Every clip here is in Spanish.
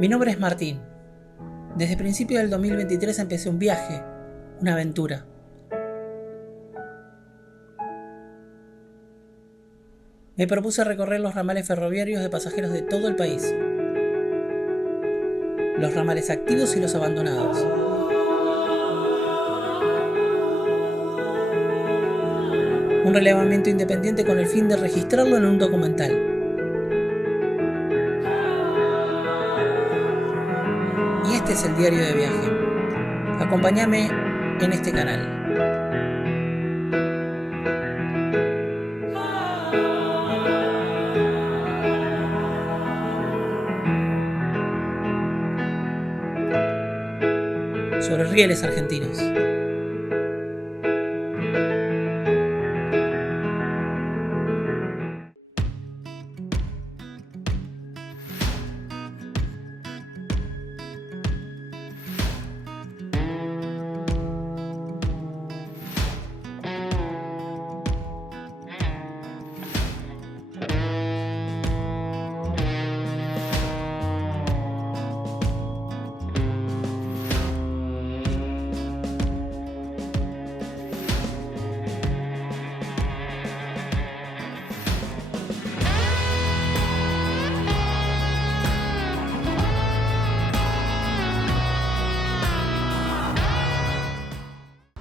Mi nombre es Martín. Desde principios del 2023 empecé un viaje, una aventura. Me propuse recorrer los ramales ferroviarios de pasajeros de todo el país. Los ramales activos y los abandonados. Un relevamiento independiente con el fin de registrarlo en un documental. Y este es el diario de viaje. Acompáñame en este canal. Sobre rieles argentinos.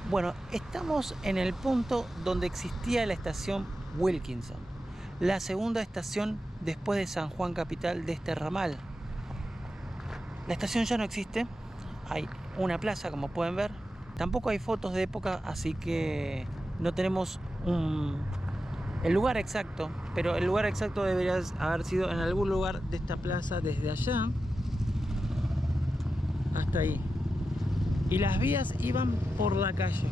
Bueno, estamos en el punto donde existía la estación Wilkinson, la segunda estación después de San Juan capital de este ramal. La estación ya no existe, hay una plaza como pueden ver, tampoco hay fotos de época, así que no tenemos el lugar exacto, pero el lugar exacto debería haber sido en algún lugar de esta plaza, desde allá hasta ahí. Y las vías iban por la calle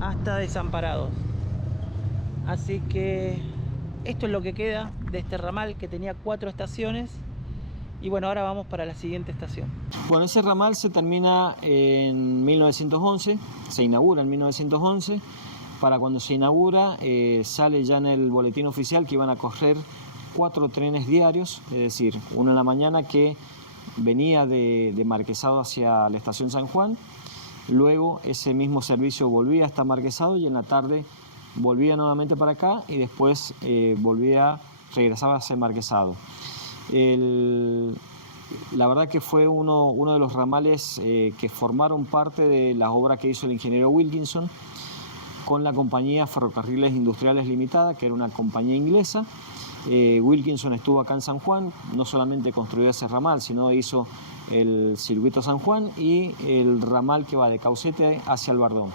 hasta Desamparados. Así que esto es lo que queda de este ramal que tenía 4 estaciones. Y bueno, ahora vamos para la siguiente estación. Bueno, ese ramal se termina en 1911, se inaugura en 1911. Para cuando se inaugura sale ya en el boletín oficial que iban a correr 4 trenes diarios, es decir, uno en la mañana que venía de Marquesado hacia la estación San Juan, luego ese mismo servicio volvía hasta Marquesado y en la tarde volvía nuevamente para acá y después regresaba hacia Marquesado. La verdad que fue uno de los ramales que formaron parte de la obra que hizo el ingeniero Wilkinson con la compañía Ferrocarriles Industriales Limitada, que era una compañía inglesa. Wilkinson estuvo acá en San Juan, no solamente construyó ese ramal, sino hizo el circuito San Juan y el ramal que va de Caucete hacia Albardón.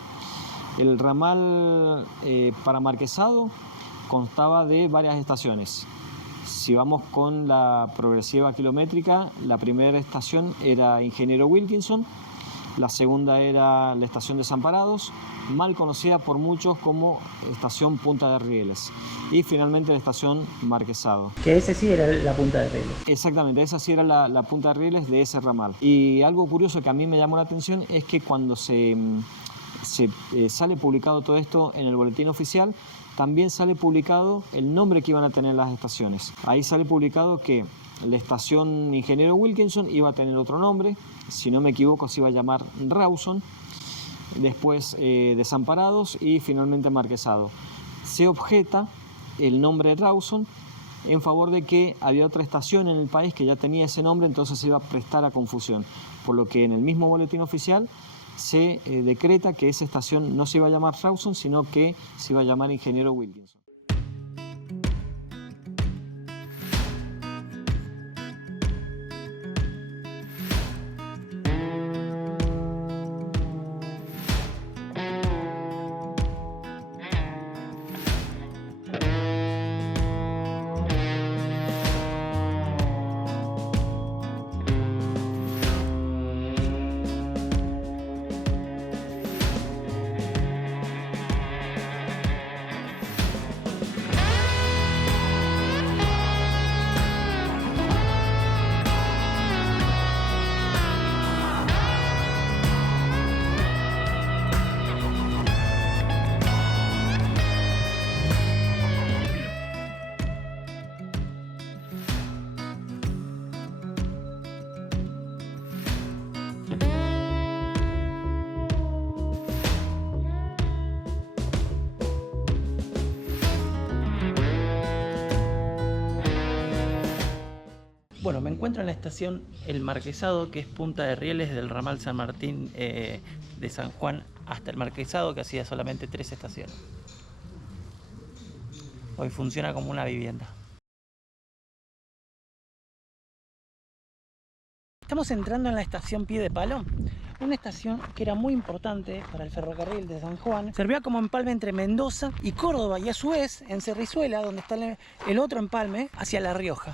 El ramal para Marquesado constaba de varias estaciones. Si vamos con la progresiva kilométrica, la primera estación era Ingeniero Wilkinson, la segunda era la estación Desamparados, mal conocida por muchos como estación Punta de Rieles, y finalmente la estación Marquesado. Que ese sí era la punta de rieles. Exactamente, esa sí era la punta de rieles de ese ramal. Y algo curioso que a mí me llamó la atención es que cuando se sale publicado todo esto en el boletín oficial, también sale publicado el nombre que iban a tener las estaciones. Ahí sale publicado que la estación Ingeniero Wilkinson iba a tener otro nombre, si no me equivoco se iba a llamar Rawson, después Desamparados y finalmente Marquesado. Se objeta el nombre Rawson en favor de que había otra estación en el país que ya tenía ese nombre, entonces se iba a prestar a confusión, por lo que en el mismo boletín oficial se decreta que esa estación no se iba a llamar Rawson, sino que se iba a llamar Ingeniero Wilkinson. Bueno, me encuentro en la estación El Marquesado, que es punta de rieles del ramal San Martín de San Juan hasta el Marquesado, que hacía solamente 3 estaciones. Hoy funciona como una vivienda. Estamos entrando en la estación Pie de Palo, una estación que era muy importante para el ferrocarril de San Juan. Servía como empalme entre Mendoza y Córdoba, y a su vez en Cerrizuela, donde está el otro empalme, hacia La Rioja.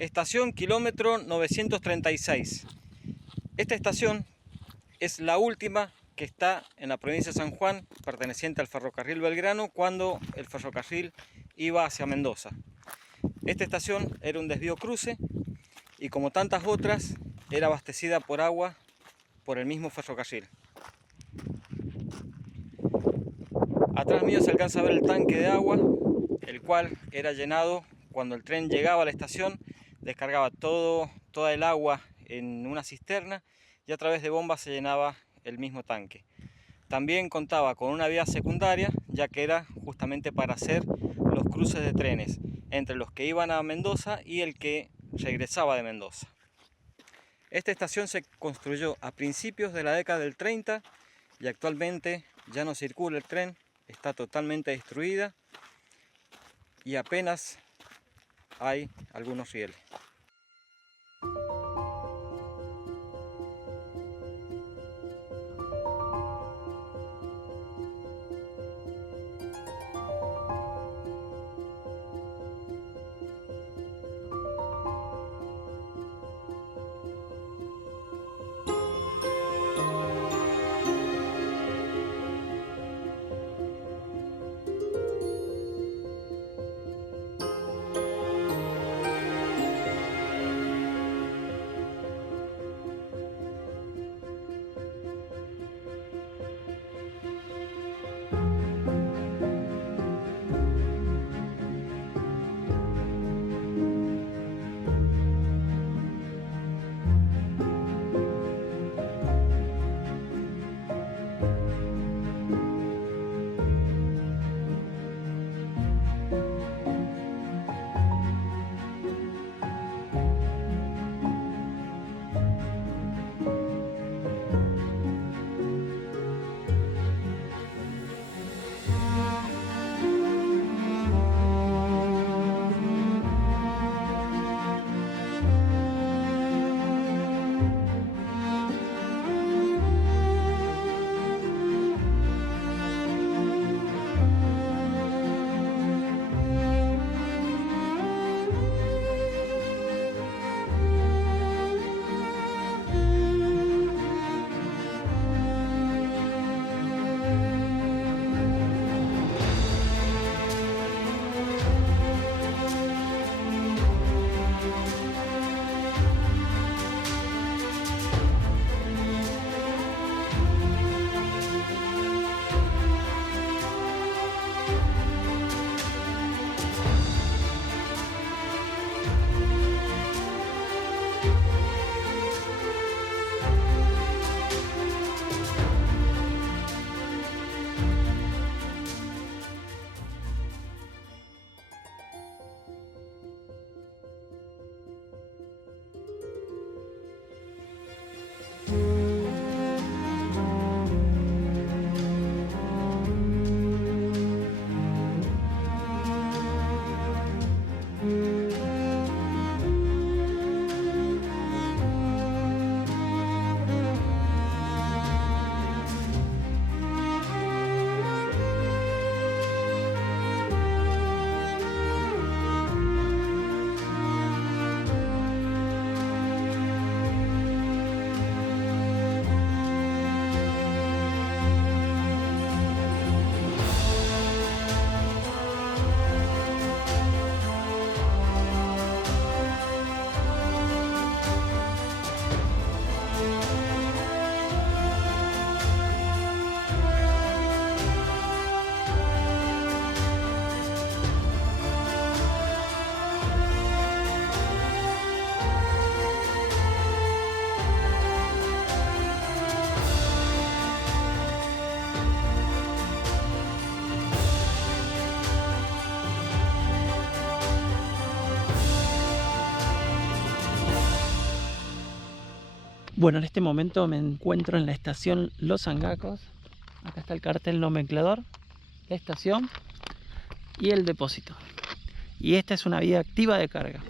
Estación kilómetro 936. Esta estación es la última que está en la provincia de San Juan, perteneciente al ferrocarril Belgrano, cuando el ferrocarril iba hacia Mendoza. Esta estación era un desvío cruce y, como tantas otras, era abastecida por agua por el mismo ferrocarril. Atrás mío se alcanza a ver el tanque de agua, el cual era llenado cuando el tren llegaba a la estación, descargaba toda el agua en una cisterna y a través de bombas se llenaba el mismo tanque. También contaba con una vía secundaria, ya que era justamente para hacer los cruces de trenes entre los que iban a Mendoza y el que regresaba de Mendoza. Esta estación se construyó a principios de la década del 30 y actualmente ya no circula el tren, está totalmente destruida y apenas hay algunos rieles. Bueno, en este momento me encuentro en la estación Los Angacos. Acá está el cartel nomenclador, la estación y el depósito. Y esta es una vía activa de carga.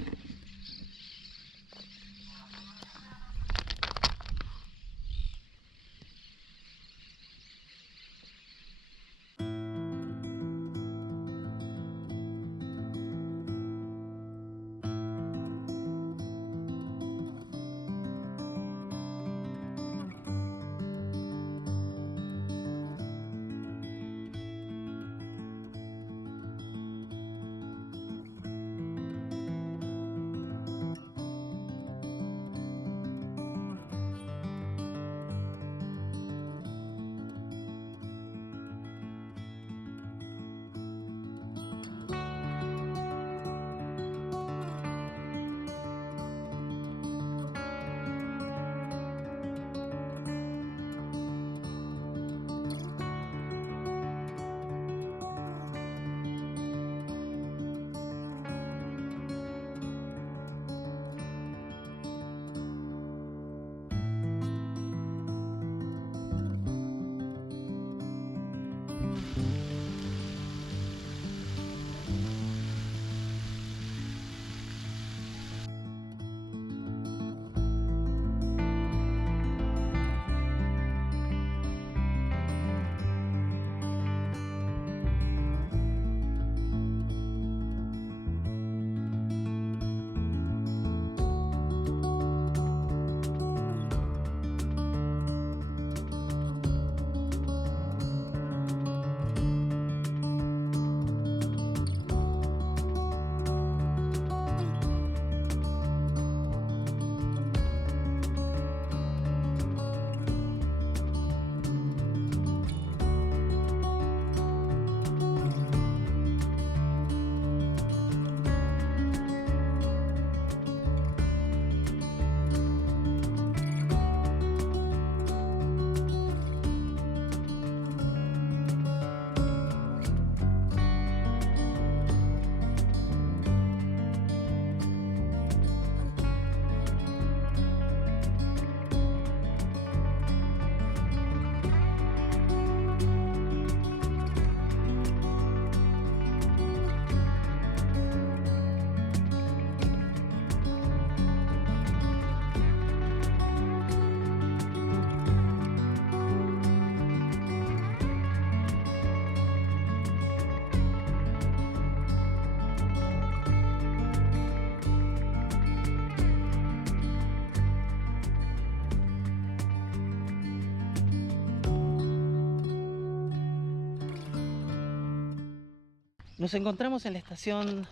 Nos encontramos en la estación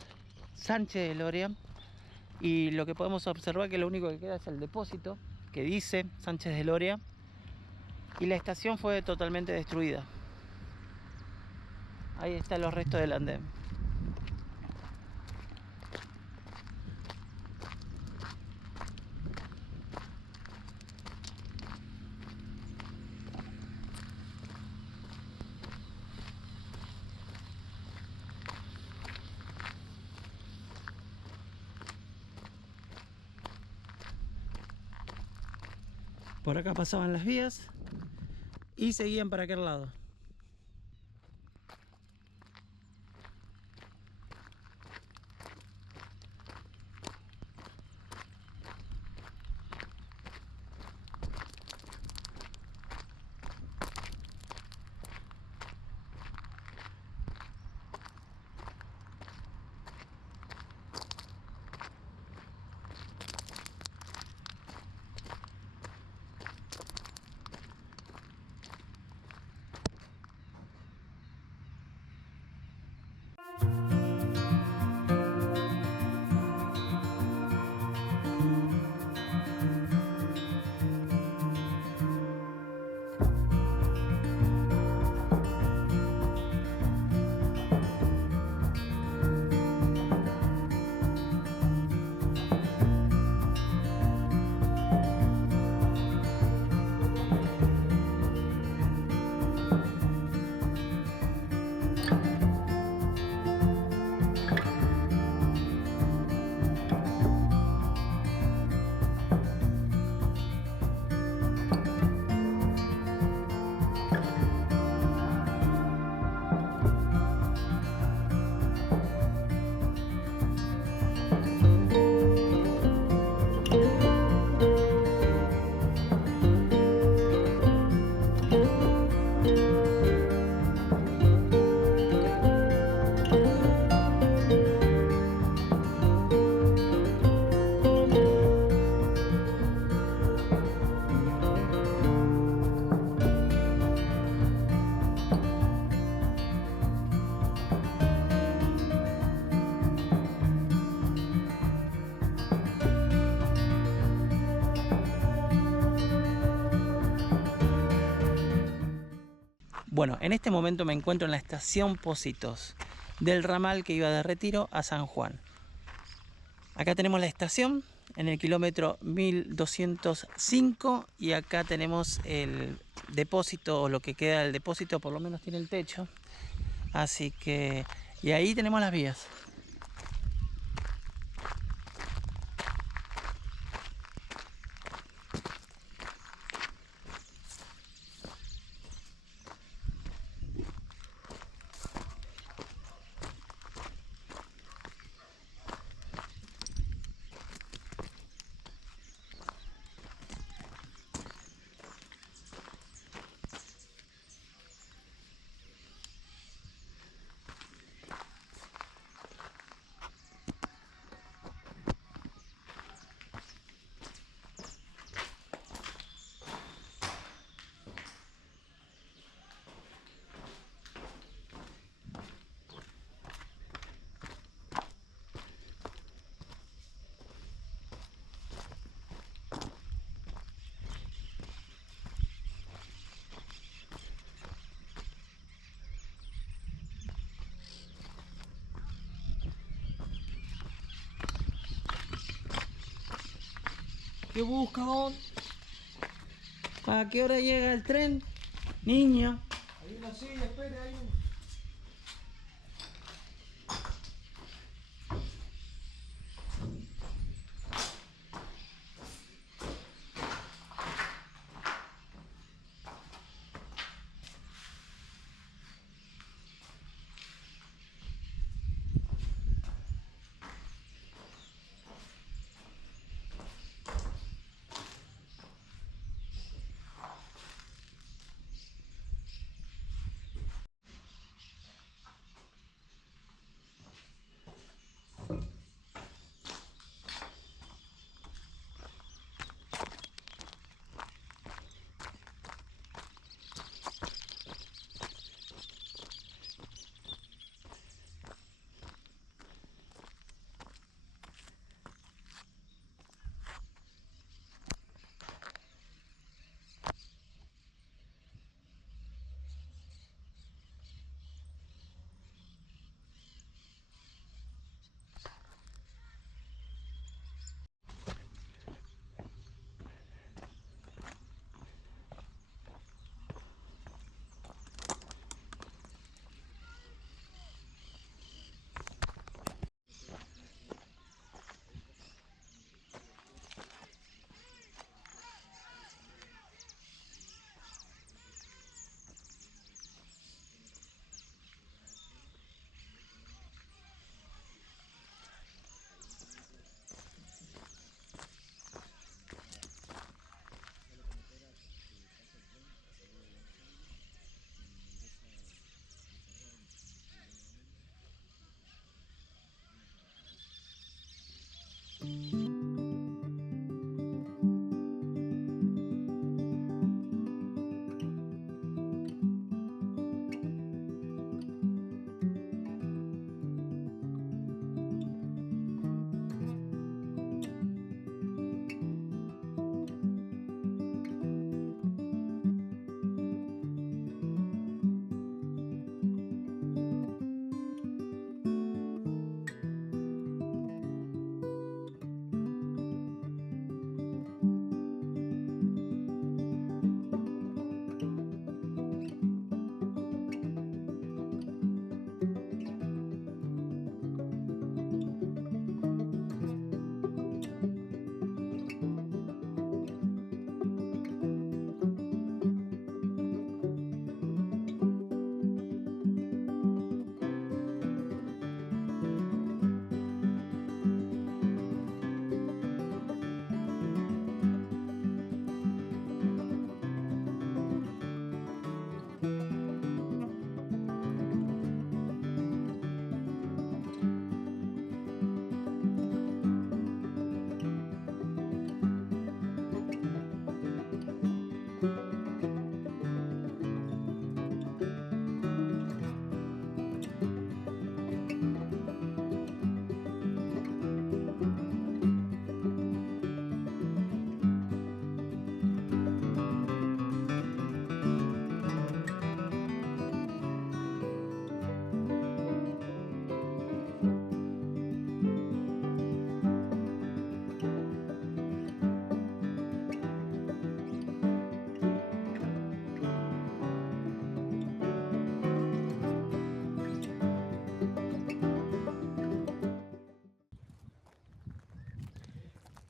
Sánchez de Loria y lo que podemos observar que lo único que queda es el depósito que dice Sánchez de Loria y la estación fue totalmente destruida. Ahí están los restos del andén. Por acá pasaban las vías y seguían para aquel lado. Bueno, en este momento me encuentro en la estación Pocitos del ramal que iba de Retiro a San Juan. Acá tenemos la estación en el kilómetro 1205 y acá tenemos el depósito, o lo que queda del depósito, por lo menos tiene el techo. Así que, y ahí tenemos las vías. ¿Qué busca, don? ¿A qué hora llega el tren? Niña. Hay una silla, espere, hay un...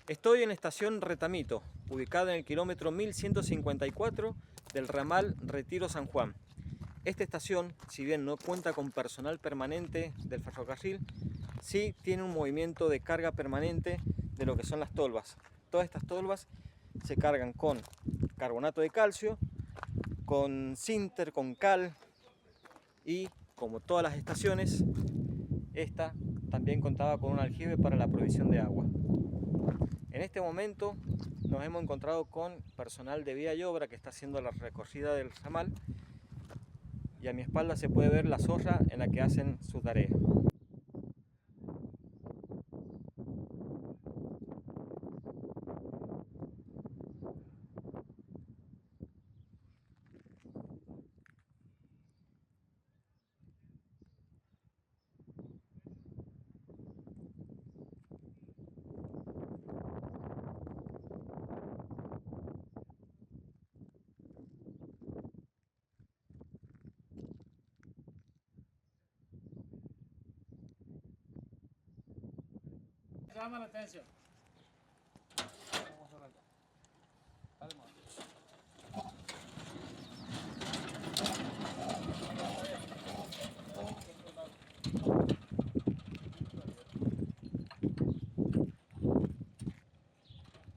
Estoy en la estación Retamito, ubicada en el kilómetro 1154 del ramal Retiro-San Juan. Esta estación, si bien no cuenta con personal permanente del ferrocarril, sí tiene un movimiento de carga permanente de lo que son las tolvas. Todas estas tolvas se cargan con carbonato de calcio, con sinter, con cal y, como todas las estaciones, esta también contaba con un aljibe para la provisión de agua. En este momento nos hemos encontrado con personal de vía y obra que está haciendo la recorrida del ramal y a mi espalda se puede ver la zorra en la que hacen su tarea. Llama la atención.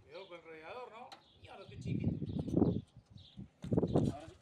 Cuidado con el radiador, ¿no? Y ahora qué chiquito. Ahora sí.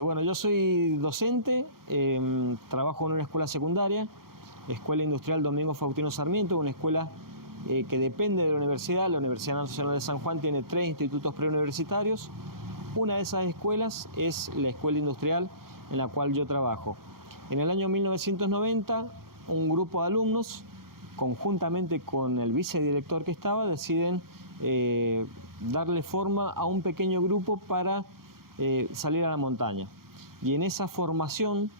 Bueno, yo soy docente, trabajo en una escuela secundaria, Escuela Industrial Domingo Faustino Sarmiento, una escuela que depende de la Universidad Nacional de San Juan tiene 3 institutos preuniversitarios. Una de esas escuelas es la Escuela Industrial en la cual yo trabajo. En el año 1990, un grupo de alumnos, conjuntamente con el vicedirector que estaba, deciden darle forma a un pequeño grupo para salir a la montaña. Y en esa formación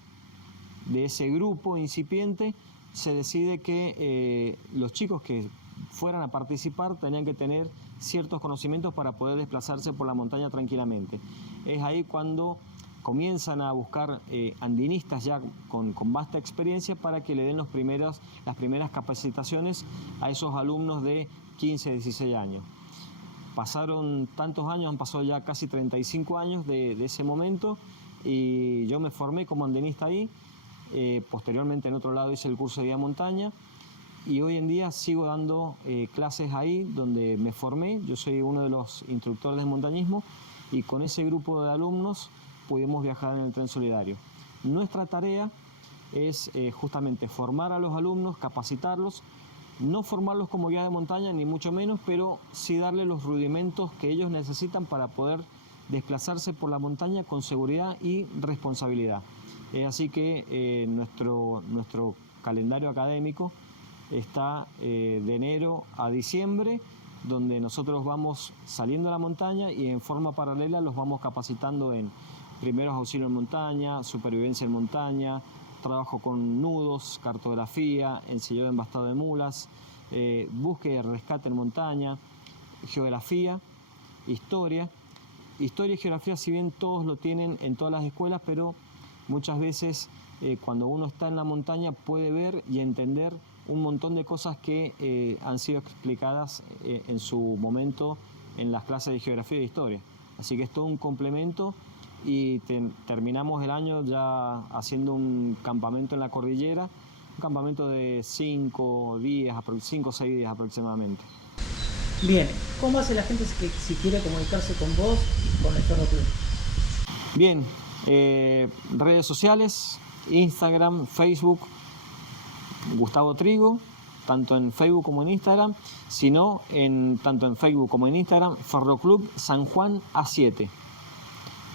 de ese grupo incipiente se decide que los chicos que fueran a participar tenían que tener ciertos conocimientos para poder desplazarse por la montaña tranquilamente. Es ahí cuando comienzan a buscar andinistas ya con vasta experiencia para que le den las primeras capacitaciones a esos alumnos de 15, 16 años. Pasaron tantos años, han pasado ya casi 35 años de ese momento y yo me formé como andinista ahí. Posteriormente en otro lado hice el curso de guía montaña y hoy en día sigo dando clases ahí donde me formé. Yo soy uno de los instructores de montañismo y con ese grupo de alumnos pudimos viajar en el tren solidario. Nuestra tarea es justamente formar a los alumnos, capacitarlos, no formarlos como guías de montaña ni mucho menos, pero sí darles los rudimentos que ellos necesitan para poder desplazarse por la montaña con seguridad y responsabilidad. Así que nuestro calendario académico está de enero a diciembre, donde nosotros vamos saliendo a la montaña y en forma paralela los vamos capacitando en primeros auxilios en montaña, supervivencia en montaña, trabajo con nudos, cartografía, ensillado de embastado de mulas, búsqueda y rescate en montaña, geografía, historia. Historia y geografía, si bien todos lo tienen en todas las escuelas, pero muchas veces cuando uno está en la montaña puede ver y entender un montón de cosas que han sido explicadas en su momento en las clases de geografía y historia. Así que es todo un complemento y terminamos el año ya haciendo un campamento en la cordillera, un campamento de 5 o 6 días aproximadamente. Bien, ¿cómo hace la gente si quiere comunicarse con vos y con el Ferro Club? Bien, redes sociales, Instagram, Facebook, Gustavo Trigo, tanto en Facebook como en Instagram, sino tanto en Facebook como en Instagram, Ferro Club San Juan A7.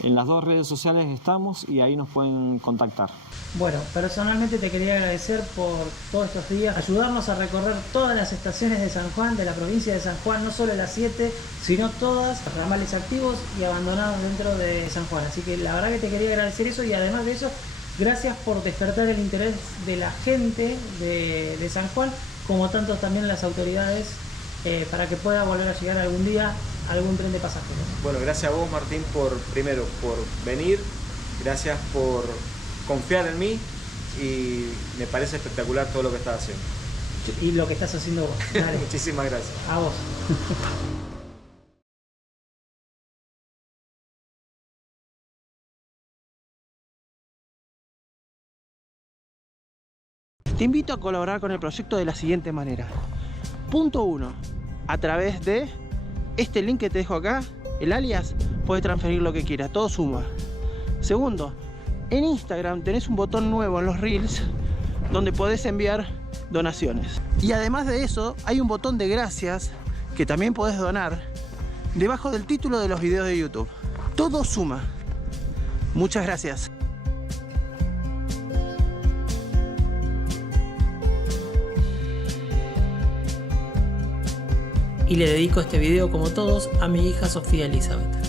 En las dos redes sociales estamos y ahí nos pueden contactar. Bueno, personalmente te quería agradecer por todos estos días, ayudarnos a recorrer todas las estaciones de San Juan, de la provincia de San Juan, no solo las 7, sino todas, los ramales activos y abandonados dentro de San Juan. Así que la verdad que te quería agradecer eso y además de eso, gracias por despertar el interés de la gente de San Juan, como tanto también las autoridades, para que pueda volver a llegar algún día algún tren de pasajeros. Bueno, gracias a vos, Martín, primero por venir, gracias por confiar en mí y me parece espectacular todo lo que estás haciendo. Y lo que estás haciendo vos. Dale. Muchísimas gracias. A vos. Te invito a colaborar con el proyecto de la siguiente manera. Punto 1. A través de este link que te dejo acá, el alias, puedes transferir lo que quieras, todo suma. Segundo, en Instagram tenés un botón nuevo en los Reels donde podés enviar donaciones. Y además de eso, hay un botón de gracias que también podés donar debajo del título de los videos de YouTube. Todo suma. Muchas gracias. Y le dedico este video, como todos, a mi hija Sofía Elizabeth.